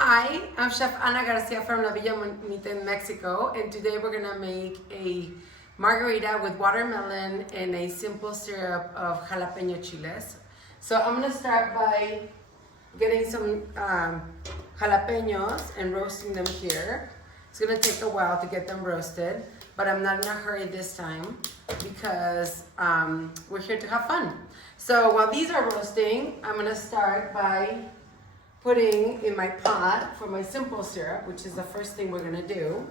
Hi, I'm Chef Ana Garcia from La Villa Bonita in Mexico, and today we're gonna make a margarita with watermelon and a simple syrup of jalapeño chiles. So I'm gonna start by getting some jalapeños and roasting them here. It's gonna take a while to get them roasted, but I'm not in a hurry this time because we're here to have fun. So while these are roasting, I'm gonna start by putting in my pot for my simple syrup, which is the first thing we're gonna do,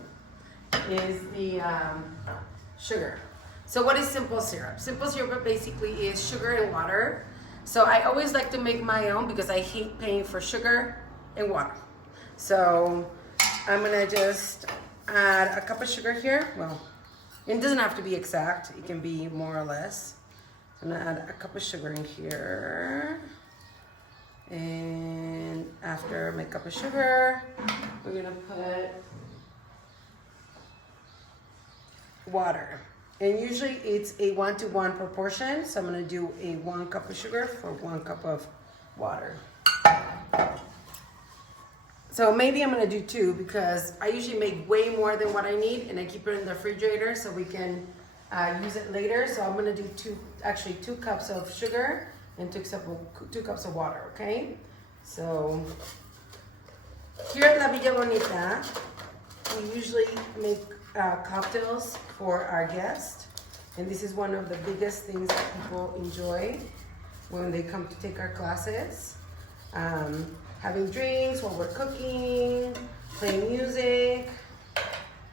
is the sugar. So what is simple syrup? Simple syrup basically is sugar and water. So I always like to make my own because I hate paying for sugar and water. So I'm gonna just add a cup of sugar here. Well, it doesn't have to be exact. It can be more or less. I'm gonna add a cup of sugar in here. And after my cup of sugar, we're gonna put water. And usually it's a 1-to-1 proportion. So I'm gonna do a 1 cup of sugar for 1 cup of water. So maybe I'm gonna do 2 because I usually make way more than what I need and I keep it in the refrigerator so we can use it later. So I'm gonna do 2 cups of sugar and 2 cups of water, okay? So here at La Villa Bonita, we usually make cocktails for our guests. And this is one of the biggest things that people enjoy when they come to take our classes. Having drinks while we're cooking, playing music,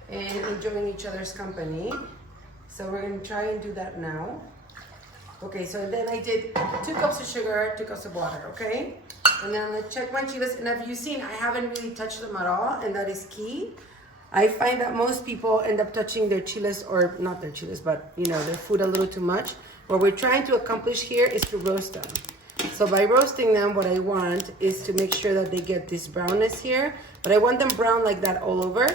and enjoying each other's company. So we're gonna try and do that now. Okay, so then I did 2 cups of sugar, 2 cups of water, okay? And then I'm gonna check my chiles, and if you've seen, I haven't really touched them at all, and that is key. I find that most people end up touching their chiles, or not their chiles, but you know, their food a little too much. What we're trying to accomplish here is to roast them. So by roasting them, what I want is to make sure that they get this brownness here, but I want them brown like that all over.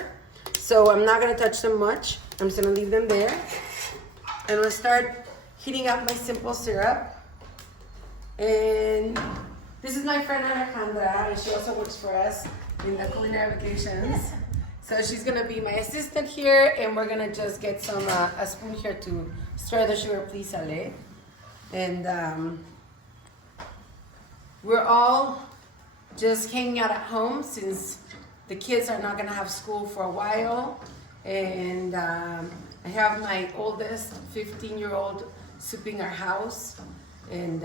So I'm not gonna touch them much. I'm just gonna leave them there. And we'll start heating up my simple syrup. And this is my friend Alejandra, and she also works for us in the culinary vacations. So she's gonna be my assistant here, and we're gonna just get some a spoon here to stir the sugar, please, Ale. And we're all just hanging out at home since the kids are not gonna have school for a while. And I have my oldest 15-year-old sweeping our house, and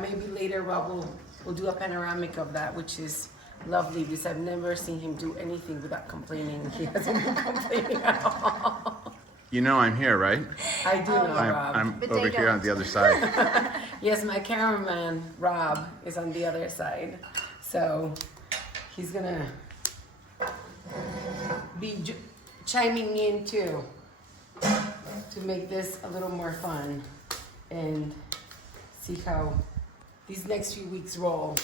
maybe later we'll do a panoramic of that, which is lovely because I've never seen him do anything without complaining. He hasn't been complaining at all. You know I'm here, right? I do know, Rob. I'm over here on the other side. Yes, my cameraman, Rob, is on the other side. So he's gonna be chiming in too to make this a little more fun and see how these next few weeks roll.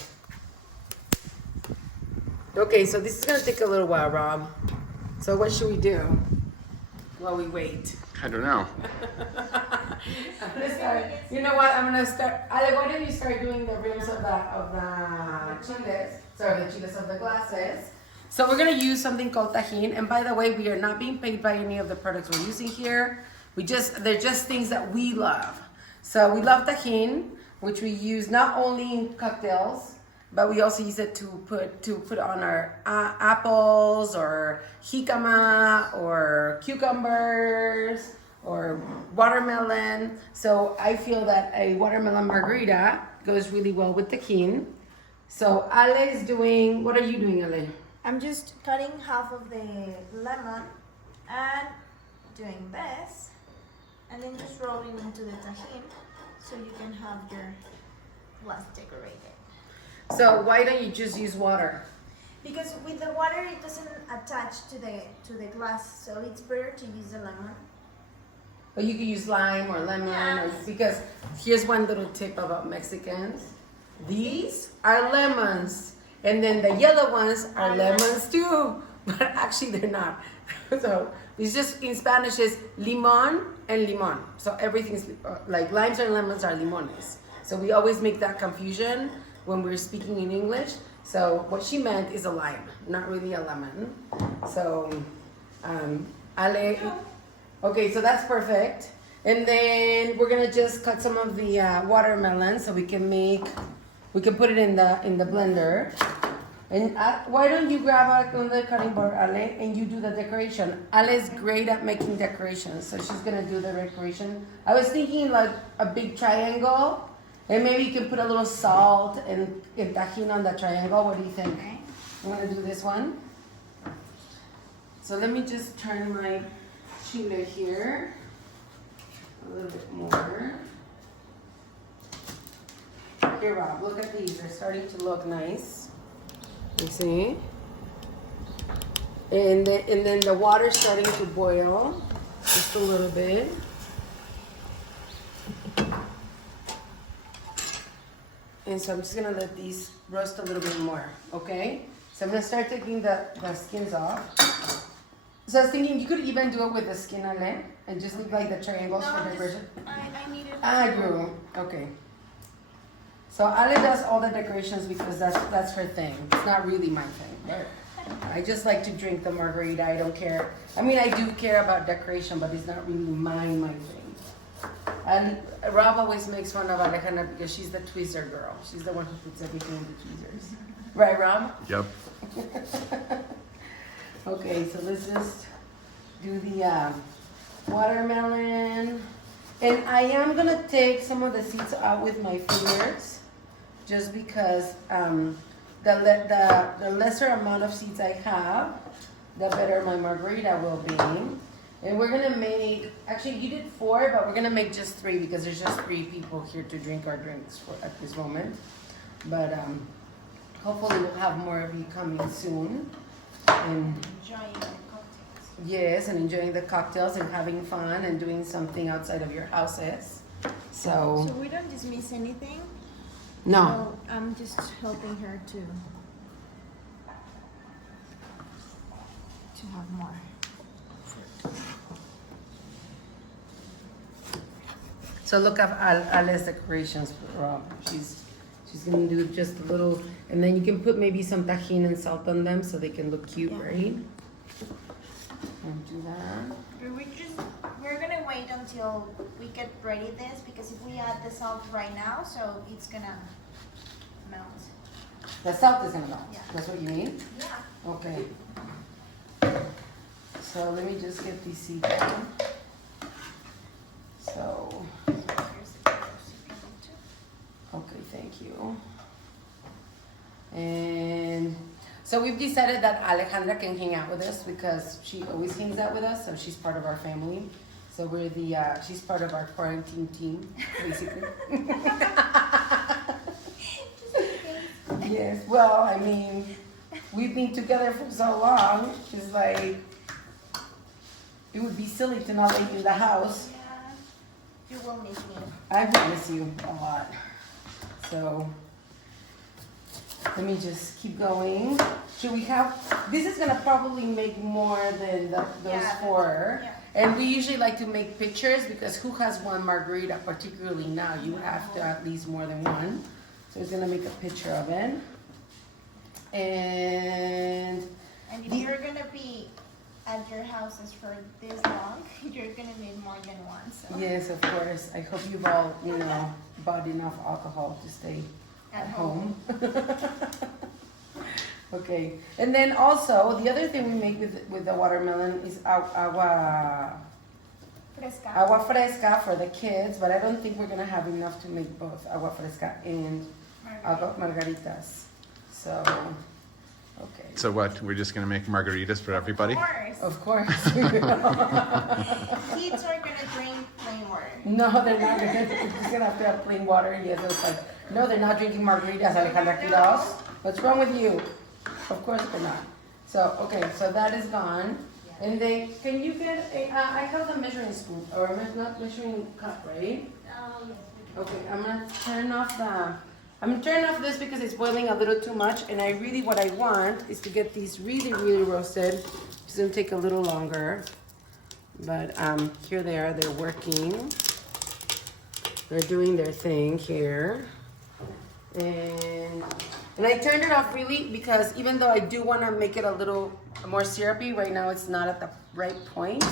Okay, so this is gonna take a little while, Rob. So what should we do while we wait? I don't know. I'm gonna start. You know what? I'm gonna start. Ale, why don't you start doing the rims of the chiles? Sorry, the chiles of the glasses. So we're gonna use something called tajin. And by the way, we are not being paid by any of the products we're using here. They're just things that we love. So we love tajin, which we use not only in cocktails, but we also use it to put on our apples or jicama or cucumbers or watermelon. So I feel that a watermelon margarita goes really well with tajin. So Ale is doing, what are you doing, Ale? I'm just cutting half of the lemon and doing this, and then just rolling into the tajin so you can have your glass decorated. So why don't you just use water? Because with the water it doesn't attach to the glass, so it's better to use the lemon. But you can use lime or lemon, Yes. because here's one little tip about Mexicans. These are lemons. And then the yellow ones are lemons too, but actually they're not. So it's just, in Spanish is limon and limon. So everything's like limes and lemons are limones. So we always make that confusion when we're speaking in English. So what she meant is a lime, not really a lemon. So, Ale, okay, so that's perfect. And then we're gonna just cut some of the watermelon so we can put it in the blender. And why don't you grab another cutting board, Ale, and you do the decoration. Ale's great at making decorations, so she's gonna do the decoration. I was thinking like a big triangle, and maybe you can put a little salt and tajin on the triangle. What do you think? Okay. I'm gonna do this one. So let me just turn my chile here a little bit more. Here, Rob, look at these. They're starting to look nice. You see? And then the water's starting to boil just a little bit. And so I'm just gonna let these roast a little bit more, okay? So I'm gonna start taking the skins off. So I was thinking you could even do it with the skin, Ale, and just leave like the triangles for decoration. I need it. Okay. So Ale does all the decorations because that's her thing. It's not really my thing, but I just like to drink the margarita. I don't care. I mean, I do care about decoration, but it's not really my thing. And Rob always makes fun of Alejandra because she's the tweezer girl. She's the one who puts everything in the tweezers. Right, Rob? Yep. Okay, so let's just do the watermelon. And I am gonna take some of the seeds out with my fingers, just because the lesser amount of seeds I have, the better my margarita will be. And we're gonna make, actually you did 4, but we're gonna make just 3 because there's just 3 people here to drink our drinks at this moment. But hopefully we'll have more of you coming soon. And Enjoying the cocktails. yes, and enjoying the cocktails and having fun and doing something outside of your houses. So we don't dismiss anything. No. So I'm just helping her to have more. So look up Ale's decorations, Rob. She's gonna do just a little, and then you can put maybe some tajin and salt on them so they can look cute, Yeah. right? And do that. We're gonna wait until we get ready this, because if we add the salt right now, so it's gonna melt. The salt is gonna melt. Yeah. That's what you mean? Yeah. Okay. So let me just get these seeds down. So, okay, thank you. And so we've decided that Alejandra can hang out with us because she always hangs out with us, so she's part of our family. So we're she's part of our quarantine team, basically. Yes, well, I mean, we've been together for so long, it's like, it would be silly to not let you in the house. Yeah. You will miss me. I will miss you a lot. So let me just keep going. Should we have, this is gonna probably make more than those 4. Yeah. And we usually like to make pictures because who has one margarita, particularly now? You have to at least more than one. So it's gonna make a picture of it. And if you're gonna be at your houses for this long, you're gonna need more than one. So. yes, of course. I hope you've all, bought enough alcohol to stay at home. Okay, and then also the other thing we make with the watermelon is agua fresca for the kids, but I don't think we're gonna have enough to make both agua fresca and agua margaritas. So, okay. So what? We're just gonna make margaritas for everybody? Of course. Kids are gonna drink plain water. No, they're not. They're just gonna have to have plain water. Yes, it's like, no, they're not drinking margaritas, Alejandra Quiroz. What's wrong with you? Of course they're not. So, okay, so that is gone. And then, can you get I have the measuring spoon, or not measuring cup, right? Okay, I'm gonna turn off this because it's boiling a little too much, and what I want is to get these really, really roasted. It's gonna take a little longer, but here they are, they're working. They're doing their thing here. And And I turned it off really because even though I do want to make it a little more syrupy, right now it's not at the right point.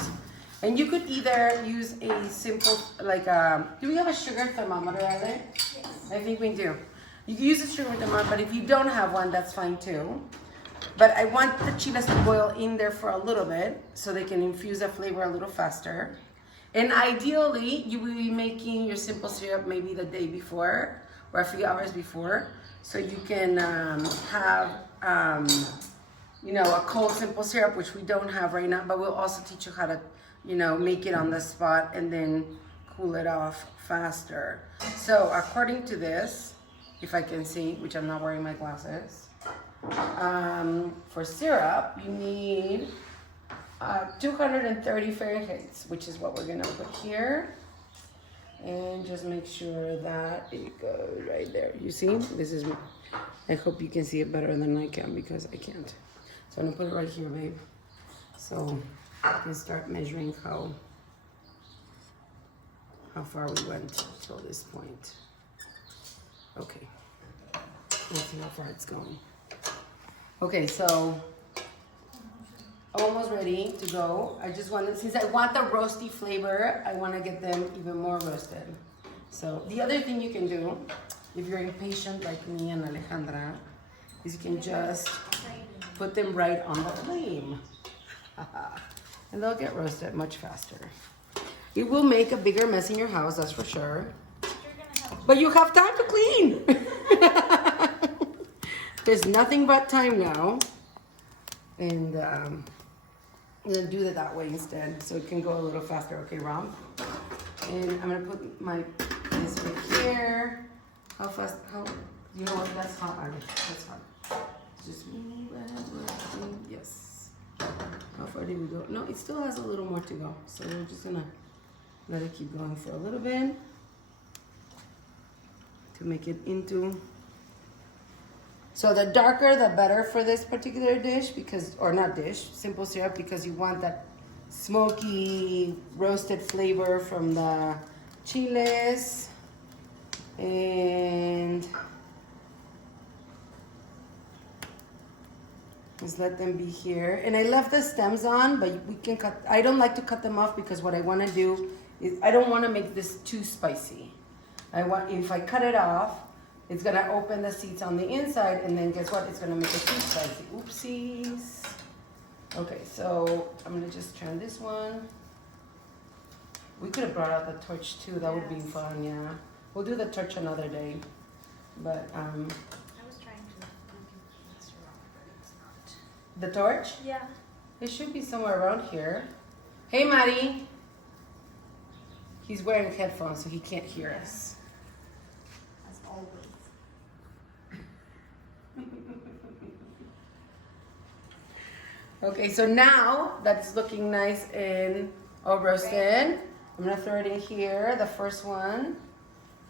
And you could either use a simple, like, do we have a sugar thermometer out there? Yes. I think we do. You can use a sugar thermometer, but if you don't have one, that's fine too. But I want the chiles to boil in there for a little bit so they can infuse the flavor a little faster. And ideally, you will be making your simple syrup maybe the day before or a few hours before, so you can have, you know, a cold simple syrup, which we don't have right now, but we'll also teach you how to, you know, make it on the spot and then cool it off faster. So according to this, if I can see, which I'm not wearing my glasses, for syrup, you need 230 Fahrenheit, which is what we're gonna put here. And just make sure that it goes right there. You see, this is, I hope you can see it better than I can because I can't. So I'm gonna put it right here, babe. So I can start measuring how far we went till this point. Okay, let's see how far it's going. Okay, so I'm almost ready to go. I just want to, since I want the roasty flavor, I want to get them even more roasted. So the other thing you can do, if you're impatient like me and Alejandra, is you can just put them right on the flame. And they'll get roasted much faster. It will make a bigger mess in your house, that's for sure. But you have time to clean. There's nothing but time now. And I'm gonna do it that way instead, so it can go a little faster. Okay, Rom? And I'm gonna put this right here. How fast, you know what, that's hot, Ari. That's hot. Just yes. How far did we go? No, it still has a little more to go. So we're just gonna let it keep going for a little bit to make it into. So the darker the better for this particular dish, because, or not dish, simple syrup, because you want that smoky roasted flavor from the chiles. And just let them be here. And I left the stems on, but we can cut, I don't like to cut them off because what I want to do is, I don't want to make this too spicy. If I cut it off, it's gonna open the seeds on the inside, and then guess what? It's gonna make it too spicy. Oopsies. Okay, so I'm gonna just turn this one. We could have brought out the torch too. That would be fun, yeah. We'll do the torch another day. But I was trying to look in this room, but it's not. the torch? Yeah. It should be somewhere around here. Hey, Maddie. He's wearing headphones, so he can't hear us. As always. Okay, so now that it's looking nice and all roasted, I'm gonna throw it in here, the first one.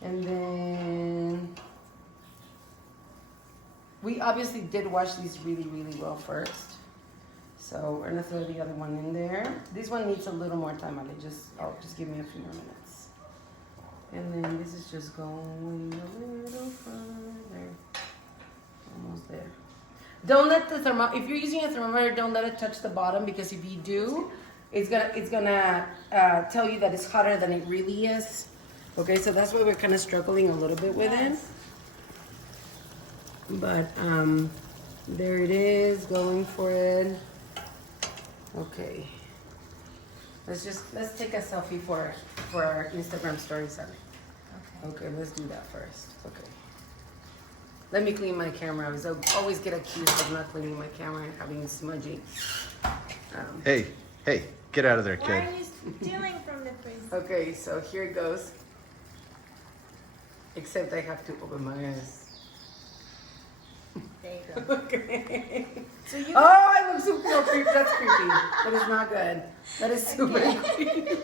And then we obviously did wash these really, really well first. So we're gonna throw the other one in there. This one needs a little more time, Ali. Just give me a few more minutes. And then this is just going a little further. Almost there. Don't let the if you're using a thermometer, don't let it touch the bottom, because if you do, it's gonna tell you that it's hotter than it really is. Okay, so that's why we're kind of struggling a little bit with it. But there it is, going for it. Okay. Let's take a selfie for our Instagram stories. Okay, let's do that first. Okay. Let me clean my camera. I always get accused of not cleaning my camera and having it smudgy. Hey, get out of there, What kid. are you stealing from the freezer? Okay, so here it goes. Except I have to open my eyes. There you go. Okay. So you Oh, I look so creepy. That's creepy. That is not good. That is super creepy.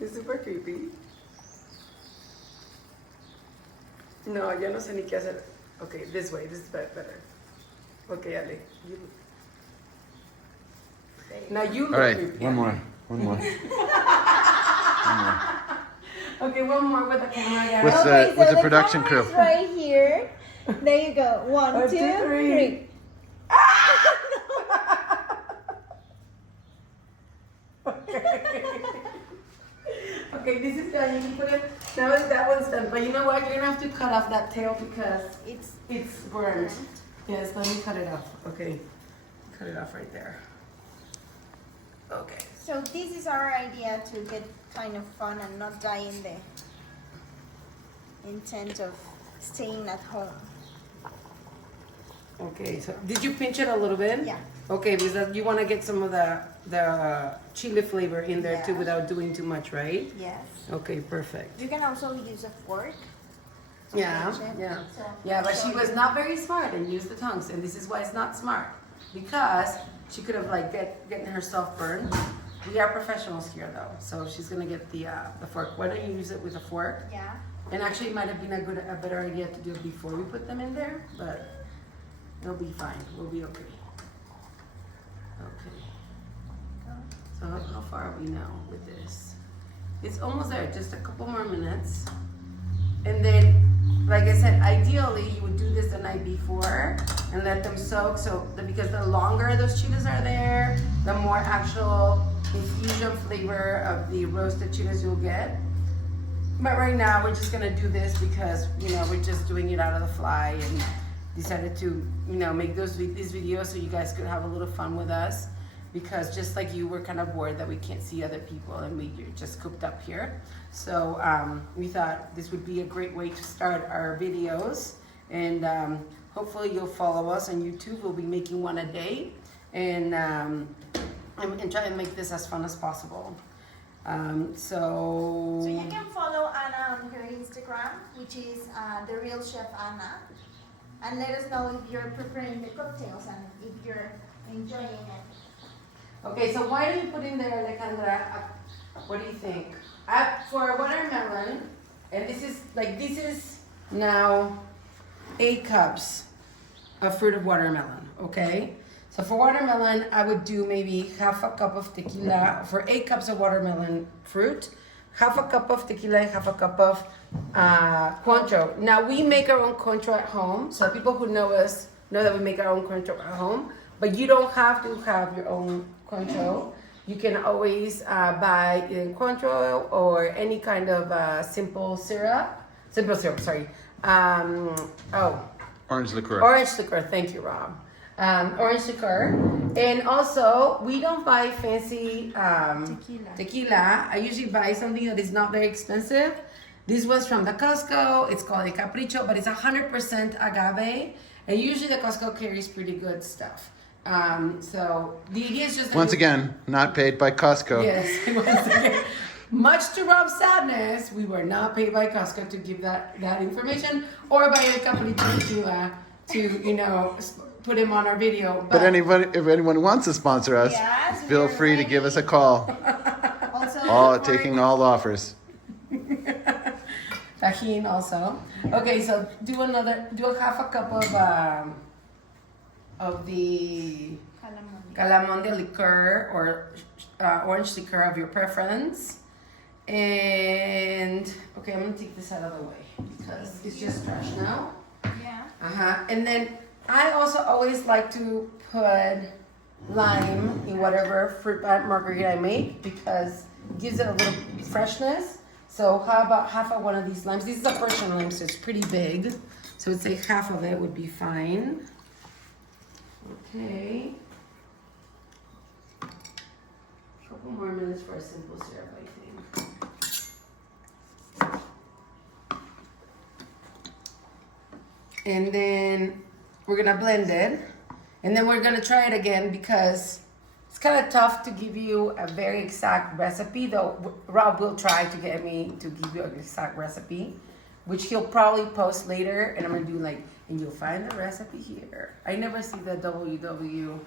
It's super creepy. No, ya no sé ni qué hacer. Okay, this way. This is better. Okay, Ale. Now you look All right, creepy. one more. One more. Okay, one more with the camera, guys. With Okay, with so the production camera crew. is right here. There you go. One, One, two, two, three. three. Okay, this is done. You can put it. That one's done. But you know what? You're gonna have to cut off that tail because it's burned. Yes, let me cut it off. Okay, cut it off right there. Okay. So this is our idea to get kind of fun and not die in the intent of staying at home. Okay. So did you pinch it a little bit? Yeah. Okay, because you want to get some of the chili flavor in there too Yeah. without doing too much, right? Yes. Okay, perfect. You can also use a fork. to Yeah, pinch it. yeah. So, Yeah, but so she was you- not very smart and used the tongs, and this is why it's not smart. Because she could have like getting herself burned. We are professionals here though, so she's gonna get the fork. Why don't you use it with a fork? Yeah. And actually, it might have been a better idea to do it before we put them in there, but it'll be fine. We'll be okay. Okay. So how far are we now with this? It's almost there. Just a couple more minutes, and then, like I said, ideally you would do this the night before and let them soak. Because the longer those chiles are there, the more actual infusion flavor of the roasted chiles you'll get. But right now we're just gonna do this because we're just doing it out of the fly and decided to make these videos so you guys could have a little fun with us. Because just like you, we're kind of bored that we can't see other people and we're just cooped up here. So we thought this would be a great way to start our videos. And hopefully you'll follow us on YouTube. We'll be making one a day. And try and make this as fun as possible. So you can follow Anna on her Instagram, which is the real chef Anna, and let us know if you're preparing the cocktails and if you're enjoying it. Okay, so why do you put in there, Alejandra? What do you think? For watermelon, and this is now 8 cups of fruit of watermelon, okay? So for watermelon, I would do maybe half a cup of tequila. For 8 cups of watermelon fruit, half a cup of tequila, half a cup of Cointreau. Now we make our own Cointreau at home, so people who know us know that we make our own Cointreau at home. But you don't have to have your own Cointreau. You can always buy in Cointreau or any kind of simple syrup, sorry. Orange liqueur. Orange liqueur, thank you, Rob. Orange liqueur. And also, we don't buy fancy tequila. I usually buy something that is not very expensive. This was from the Costco. It's called a Capricho, but it's 100% agave. And usually the Costco carries pretty good stuff. So the idea is just... Once again, not paid by Costco. Yes, once again. Much to Rob's sadness, we were not paid by Costco to give that information or by a company tequila to, put him on our video. But if anyone wants to sponsor us, Yes, feel we're free to give us a call. Also, Taking all offers. Tajin also. Okay, so do a half a cup of the Calamonde liqueur or orange liqueur of your preference. And okay, I'm gonna take this out of the way because it's just trash now. Yeah. And then I also always like to put lime in whatever fruit margarita I make because it gives it a little freshness. So how about half of one of these limes? This is a Persian lime, so it's pretty big. So I'd say half of it would be fine. Okay. A couple more minutes for a simple syrup, I think. And then we're gonna blend it. And then we're gonna try it again because it's kind of tough to give you a very exact recipe, though Rob will try to get me to give you an exact recipe, which he'll probably post later, and I'm gonna do and you'll find the recipe here. I never see the www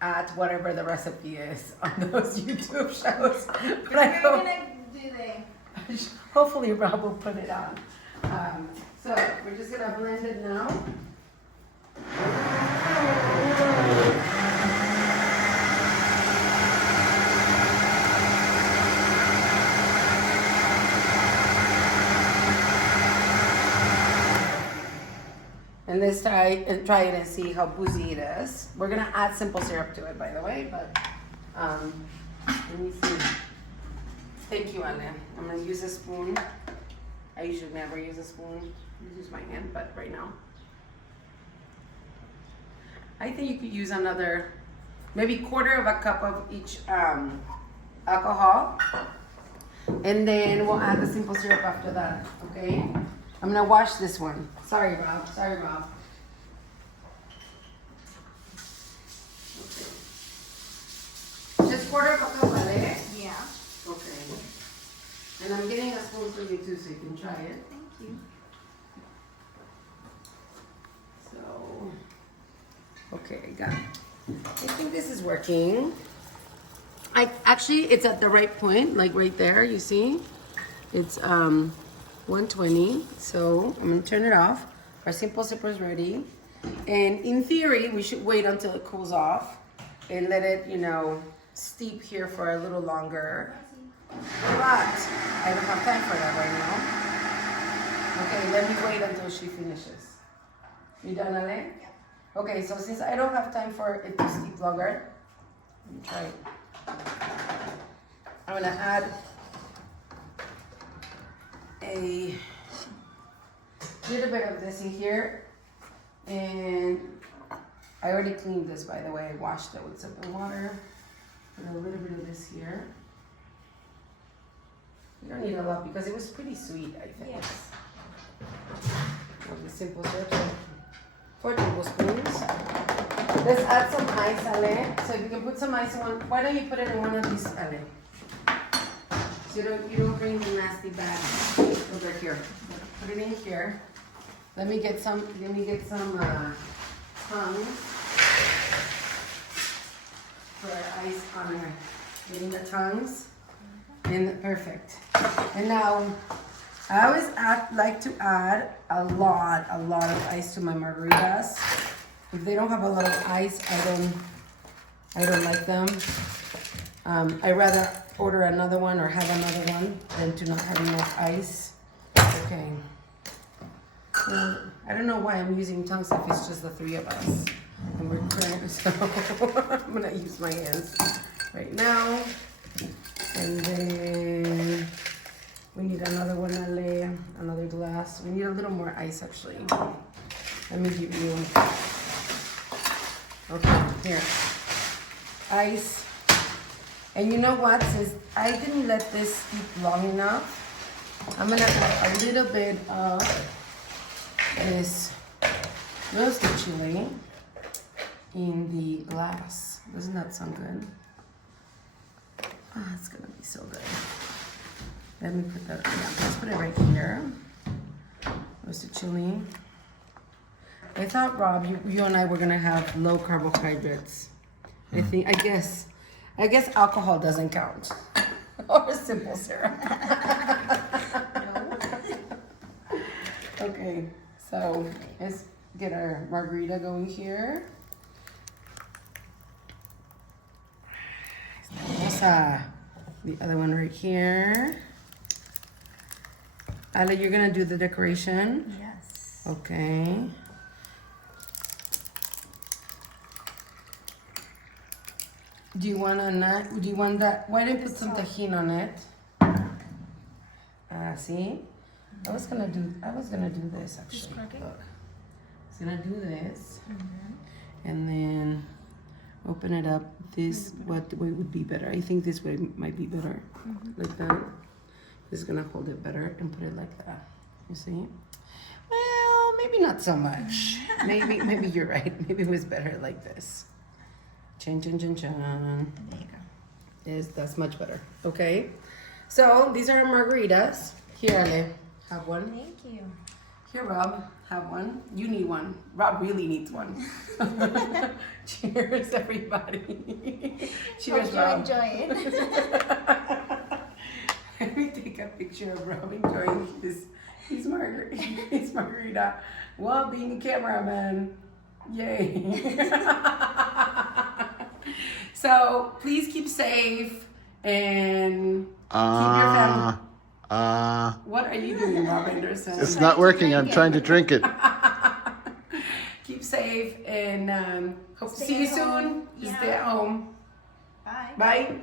at whatever the recipe is on those YouTube shows. But I We're hope, gonna do the... hopefully Rob will put it on. So we're just gonna blend it now. And let's try it and see how boozy it is. We're gonna add simple syrup to it, by the way, but let me see. Thank you, Ale. I'm gonna use a spoon. I usually never use a spoon. I use my hand, but right now. I think you could use another, maybe quarter of a cup of each alcohol. And then we'll add the simple syrup after that, okay? I'm gonna wash this one. Sorry, Rob. Sorry, Rob. Okay. Just quarter of a cup, Ale? Yeah. Okay. And I'm getting a spoon for you too, so you can try it. Thank you. So, okay, got it. I think this is working. Actually, it's at the right point, like right there, you see? It's 120, so I'm gonna turn it off. Our simple sipper is ready. And in theory, we should wait until it cools off and let it, steep here for a little longer. But I don't have time for that right now. Okay, let me wait until she finishes. You done, Ale? Yeah. Okay, so since I don't have time for it to steep longer, let me try it. I'm gonna add a little bit of this in here, and I already cleaned this, by the way. I washed it with soap and water. Put a little bit of this here. You don't need a lot because it was pretty sweet, I think. Yes. Of the simple syrup. 4 tablespoons. Let's add some ice, Ale. So if you can put some ice in one, why don't you put it in one of these, Ale? So you don't bring the nasty bag over here. Put it in here. Let me get some tongues for our ice on her. Getting the tongues. And perfect. And now I always like to add a lot of ice to my margaritas. If they don't have a lot of ice, I don't like them. I rather order another one or have another one than to not have enough ice. Okay. Well, I don't know why I'm using tongues if it's just the 3 of us. And we're current, so I'm gonna use my hands right now. And then we need another one, Ale, another glass. We need a little more ice, actually. Let me give you. Okay, here. Ice. And you know what? Since I didn't let this steep long enough, I'm gonna add a little bit of this roasted chili in the glass. Doesn't that sound good? Ah, it's gonna be so good. Let me put that, let's put it right here. Roasted chili. I thought, Rob, you and I were gonna have low carbohydrates. I guess alcohol doesn't count. Or simple syrup. Okay, so let's get our margarita going here. The other one right here. Ale, you're gonna do the decoration? Yes. Okay. Do you want that? Why don't you put some tajin on it? See? I was gonna do this actually. Look. I was gonna do this. And then open it up. This what way would be better? I think this way might be better. Like that. This is gonna hold it better and put it like that. You see? Well, maybe not so much. Maybe you're right. Maybe it was better like this. Chin chin chin chin. There you go. Yes, that's much better. Okay. So these are margaritas. Here, Ale, have one. Thank you. Here, Rob, have one. You need one. Rob really needs one. Cheers, everybody. Cheers, Rob. Hope you're enjoying. Let me take a picture of Rob enjoying his margarita while being a cameraman. Yay. So please keep safe and keep your family. What are you doing, Rob Anderson? It's not working. I'm trying to drink it. Keep safe and hope to Stay see you at home. soon. Just Yeah. stay at home. Bye. Bye.